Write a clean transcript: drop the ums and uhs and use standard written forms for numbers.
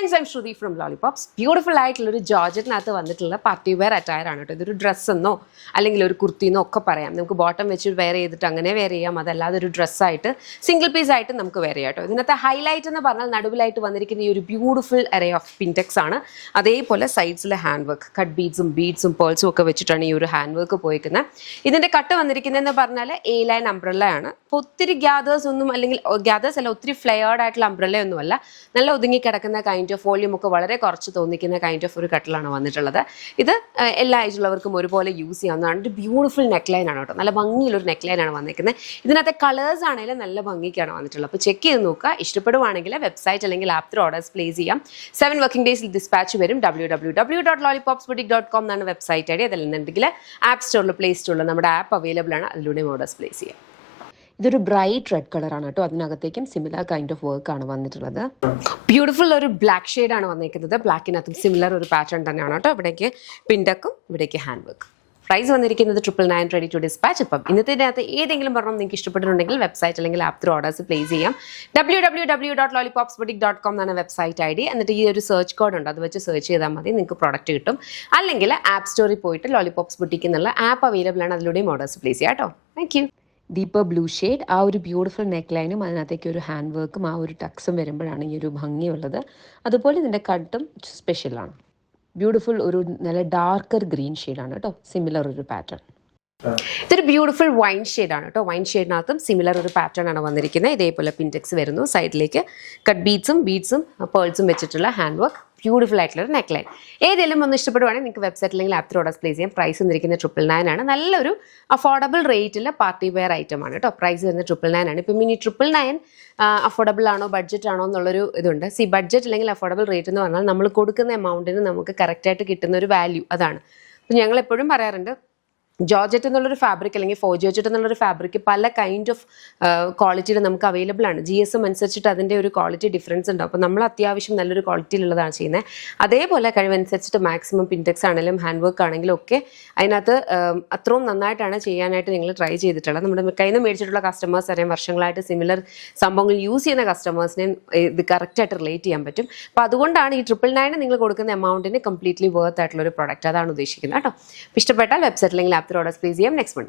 Friends, I'm Shruti from lollipops. Beautiful ആയിട്ടുള്ള ഒരു ജോർജറ്റിനകത്ത് വന്നിട്ടുള്ള പാർട്ടി വെയർ അറ്റയർ ആണ് കേട്ടോ. ഇതൊരു ഡ്രസ്സ് എന്നോ അല്ലെങ്കിൽ ഒരു കുർത്തിന്നോ ഒക്കെ പറയാം. നമുക്ക് ബോട്ടം വെച്ച് വെയർ ചെയ്തിട്ട് അങ്ങനെ വെയർ ചെയ്യാം. അതല്ലാതെ ഒരു ഡ്രസ്സായിട്ട് സിംഗിൾ പീസ് ആയിട്ട് നമുക്ക് വെയർ ചെയ്യാം കേട്ടോ. ഇതിനകത്ത് ഹൈലൈറ്റ് എന്ന് പറഞ്ഞാൽ നടുവിലായിട്ട് വന്നിരിക്കുന്ന ഈ ഒരു ബ്യൂട്ടിഫുൾ അറേ ഓഫ് പിൻടെക്സ് ആണ്. അതേപോലെ സൈഡ്സിലെ ഹാൻഡ് വർക്ക്, കട്ട് ബീഡ്സും പേൾസും ഒക്കെ വെച്ചിട്ടാണ് ഈ ഒരു ഹാൻഡ് വർക്ക് പോയിരിക്കുന്നത്. ഇതിന്റെ കട്ട് വന്നിരിക്കുന്നതെന്ന് പറഞ്ഞാൽ എ ലൈൻ അംബ്രല്ല ആണ്. അപ്പോൾ ഒത്തിരി ഗ്യാദേഴ്സ് ഒന്നും, അല്ലെങ്കിൽ ഗ്യാദേഴ്സ് അല്ല, ഒത്തിരി ഫ്ലെയർഡ് ആയിട്ടുള്ള അംബ്രല്ല ഒന്നുമല്ല. നല്ല ഒതുങ്ങി കിടക്കുന്ന കൈൻഡ് ഓഫ് വോള്യൂം ഒക്കെ വളരെ കുറച്ച് തോന്നിക്കുന്ന കൈൻഡ് ഓഫ് ഒരു കട്ടിലാണ് വന്നിട്ടുള്ളത്. ഇത് എല്ലാ ഏജുള്ളവർക്കും ഒരുപോലെ യൂസ് ചെയ്യാവുന്നതാണ്. ഒരു ബ്യൂട്ടിഫുൾ നെക്ക് ലൈൻ ആണ് കേട്ടോ. നല്ല ഭംഗിയുള്ളൊരു നെക്ക് ലൈൻ ആണ് വന്നിരിക്കുന്നത്. ഇതിനകത്തെ കളേഴ്സ് ആണെങ്കിലും നല്ല ഭംഗിക്കാണ് വന്നിട്ടുള്ളത്. അപ്പോൾ ചെക്ക് ചെയ്ത് നോക്കുക. ഇഷ്ടപ്പെടുവാണെങ്കിൽ വെബ്സൈറ്റ് അല്ലെങ്കിൽ ആപ്പ് ത്രൂ ഓർഡേഴ്സ് പ്ലേസ് ചെയ്യാം. 7 വർക്കിംഗ് ഡേയ്സിൽ ഡിസ്പാച്ച് വരും. www.lollipopsboutique.com എന്നാണ് വെബ്സൈറ്റ് ഐഡി. അതല്ലെന്നുണ്ടെങ്കിൽ ആപ്പ് സ്റ്റോറിൽ, പ്ലേ സ്റ്റോറിൽ നമ്മുടെ ആപ്പ് അവൈലബിൾ ആണ്. അതിലൂടെയും ഓർഡേഴ്സ് പ്ലേസ് ചെയ്യാം. ഇതൊരു ബ്രൈറ്റ് റെഡ് കളറാണ് കേട്ടോ. അതിനകത്തേക്കും സിമിലർ കൈൻഡ് ഓഫ് വർക്ക് ആണ് വന്നിട്ടുള്ളത്. ബ്യൂട്ടിഫുൾ ഒരു ബ്ലാക്ക് ഷെയ്ഡ് ആണ് വന്നിരിക്കുന്നത്. ബ്ലാക്കിനകത്തും സിമിലർ ഒരു പാറ്റേൺ തന്നെയാണ് കേട്ടോ. ഇവിടേക്ക് പിൻടെക്കും ഇവിടേക്ക് ഹാൻഡ് വർക്ക്. പ്രൈസ് വന്നിരിക്കുന്നത് 999 റെഡി ടു ഡിസ്പാച്ച്. ഇപ്പം ഇന്നത്തെ ഏതെങ്കിലും പറഞ്ഞാൽ നിങ്ങൾക്ക് ഇഷ്ടപ്പെട്ടിട്ടുണ്ടെങ്കിൽ വെബ്സൈറ്റ് അല്ലെങ്കിൽ ആപ്പ് ത്രൂ ഓർഡേഴ്സ് പ്ലേസ് ചെയ്യാം. www.lollipopsboutique.com എന്നാണ് വെബ്സൈറ്റ് ഐഡി. എന്നിട്ട് ഈ ഒരു സെർച്ച് കോഡ് ഉണ്ട്, അത് വെച്ച് സെർച്ച് ചെയ്താൽ മതി, നിങ്ങൾക്ക് പ്രോഡക്റ്റ് കിട്ടും. അല്ലെങ്കിൽ ആപ്പ് സ്റ്റോറിൽ പോയിട്ട് ലോലിപോപ്സ് ബുട്ടീക്ക് എന്നുള്ള ആപ്പ് അവൈലബിൾ ആണ്. അതിലൂടെയും ഓർഡേഴ്സ് പ്ലേസ് ചെയ്യാം കേട്ടോ. Thank you. Deeper blue shade, ആ ഒരു ബ്യൂട്ടിഫുൾ നെക്ക് ലൈനും അതിനകത്തേക്ക് ഒരു ഹാൻഡ് വർക്കും ആ ഒരു ടക്സും വരുമ്പോഴാണ് ഈ ഒരു ഭംഗിയുള്ളത്. അതുപോലെ ഇതിൻ്റെ കട്ടും സ്പെഷ്യലാണ്. ബ്യൂട്ടിഫുൾ ഒരു നല്ല ഡാർക്കർ ഗ്രീൻ ഷെയ്ഡാണ് കേട്ടോ. സിമിലർ ഒരു പാറ്റേൺ. ഇതൊരു ബ്യൂട്ടിഫുൾ വൈൻ ഷെയ്ഡാണ് കേട്ടോ. വൈൻ ഷെയ്ഡിനകത്തും സിമിലർ ഒരു പാറ്റേൺ ആണ് വന്നിരിക്കുന്നത്. ഇതേപോലെ പിൻടെക്സ് വരുന്നു. സൈഡിലേക്ക് കട്ട് ബീഡ്സും പേൾസും വെച്ചിട്ടുള്ള ഹാൻഡ് വർക്ക്. ബ്യൂട്ടിഫുൾ ആയിട്ടുള്ള ഒരു നെക്ക് ലൈൻ. ഏതെങ്കിലും ഒന്ന് ഇഷ്ടപ്പെടുവാണെങ്കിൽ നിങ്ങൾക്ക് വെബ്സൈറ്റ് അല്ലെങ്കിൽ ആപ്പ് ത്രൂ ഓർഡേഴ്സ് പ്ലേസ് ചെയ്യാം. പ്രൈസ് വന്നിരിക്കുന്നത് 999 ആണ്. നല്ലൊരു അഫോർഡബിൾ റേറ്റിൽ പാർട്ടി വെയർ ഐറ്റം ആണ് കേട്ടോ. പ്രൈസ് വരുന്നത് 999 ആണ്. ഇപ്പം ഇനി 999 അഫോർഡബിൾ ആണോ ബഡ്ജറ്റ് ആണോ എന്നുള്ളൊരു ഇതുണ്ട്. ബഡ്ജറ്റ് അല്ലെങ്കിൽ അഫോർഡബിൾ റേറ്റ് എന്ന് പറഞ്ഞാൽ നമ്മൾ കൊടുക്കുന്ന എമൗണ്ടിന് നമുക്ക് കറക്റ്റായിട്ട് കിട്ടുന്ന ഒരു വാല്യൂ, അതാണ്. അപ്പം ഞങ്ങൾ എപ്പോഴും പറയാറുണ്ട്, ജോർജറ്റ് എന്നുള്ളൊരു ഫാബ്രിക് അല്ലെങ്കിൽ ജോർജറ്റ് എന്നുള്ളൊരു ഫാബ്രിക് പല കൈൻഡ് ഓഫ് ക്വാളിറ്റിയിൽ നമുക്ക് അവൈലബിൾ ആണ്. GSM അനുസരിച്ചിട്ട് അതിൻ്റെ ഒരു ക്വാളിറ്റി ഡിഫറൻസ് ഉണ്ടാവും. അപ്പോൾ നമ്മൾ അത്യാവശ്യം നല്ലൊരു ക്വാളിറ്റിയിലുള്ളതാണ് ചെയ്യുന്നത്. അതേപോലെ കഴിവനുസരിച്ചിട്ട് മാക്സിമം പിൻടെക്സ് ആണെങ്കിലും ഹാൻഡ് വർക്ക് ആണെങ്കിലും ഒക്കെ അതിനകത്ത് അത്രയും നന്നായിട്ടാണ് ചെയ്യാനായിട്ട് നിങ്ങൾ ട്രൈ ചെയ്തിട്ടുള്ളത്. നമ്മുടെ കയ്യിൽ നിന്ന് മേടിച്ചിട്ടുള്ള കസ്റ്റമേഴ്സ് അറിയാം, വർഷങ്ങളായിട്ട് സിമിലർ സംഭവങ്ങൾ യൂസ് ചെയ്യുന്ന കസ്റ്റമേഴ്സിനെ ഇത് കറക്റ്റായിട്ട് റിലേറ്റ് ചെയ്യാൻ പറ്റും. അപ്പോൾ അതുകൊണ്ടാണ് ഈ 999 നിങ്ങൾ കൊടുക്കുന്ന എമൗണ്ടിന് കംപ്ലീറ്റ്ലി വർത്ത് ആയിട്ടുള്ള ഒരു പ്രോഡക്റ്റ്, അതാണ് ഉദ്ദേശിക്കുന്നത് കേട്ടോ. ഇഷ്ടപ്പെട്ടാൽ വെബ്സൈറ്റ് അല്ലെങ്കിൽ ആപ്പ് ഓർഡേഴ്സ് പ്ലേസ് ചെയ്യാം. Next one.